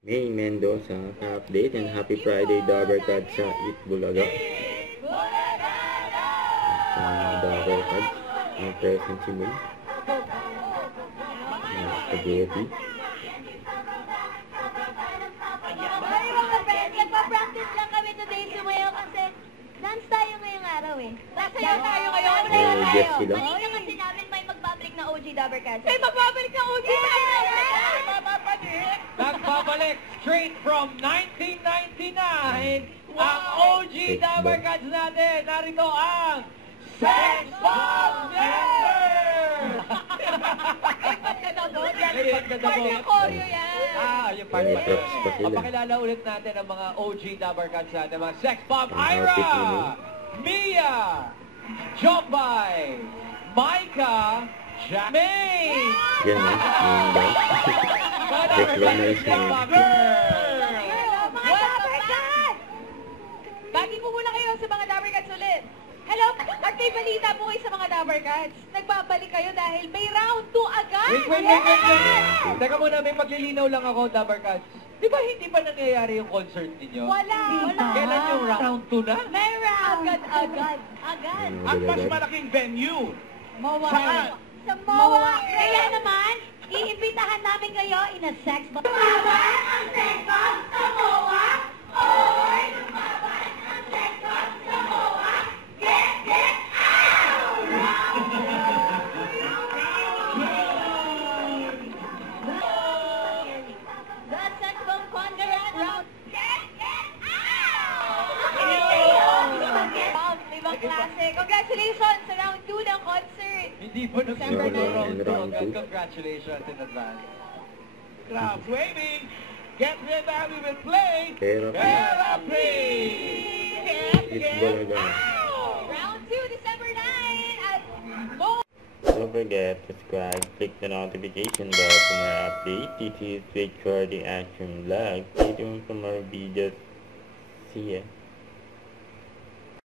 May Mendoza, update and happy Friday Dabarkad sa Eat Bulaga. Sa Dabarkad, may present si May. Spaghetti. Nagpa-practice lang kami today sumayaw kasi dance tayo ngayong araw eh. Sasayaw tayo ngayon. Guess sila. Kanina kasi namin may magbabalik na OG Dabarkad. May magbabalik na OG Dabarkad! Nagbabalik straight from 1999 ang OG Dabarkad natin. Narito ang Sex Bomb Member! Part ng choreo yan. Yung part May pa props pa sila. Papakilala ulit natin ang mga OG Dabarkad natin. Mga Sex Bomb Ang Ira, outfit nila. Mia, Jombay, Micah, Jermaine! Yan na, yung dance. Recognize Sex mo. Bomb Girl! Hello, mga Dabarkad! Bagi po muna kayo sa mga Dabarkads ulit. Hello, at may balita po kayo sa mga Dabarkads. Nagbabalik kayo dahil may round 2 agad. Wait. Teka muna, may paglilinaw lang ako, Dabarkads. Di ba hindi pa nangyayari yung concert ninyo? Wala. Kailan yung round 2 na? May round. Agad. Ang mas malaking venue. Mawa. Saan? Sa Mawa. Kaya naman, iimbitahan namin kayo in a sex bomb. Lumaban ang sex bomb sa Mawa. Oy, lumaban ang sex bomb sa Mawa. Get out! The sex bomb concert round. Get out! Ibang klase. Congratulations sa round 2 ng concert. Hindi pa December nag-round 9. 2 agad. Congratulations in advance. Crowds waving. Get ready, we will play. Therapy. Eat Bulaga. Round 2, December 9 at Mo. Don't forget to subscribe, click the notification bell for more updates. This is Victor the Action Vlog. Stay tuned for more videos. See ya.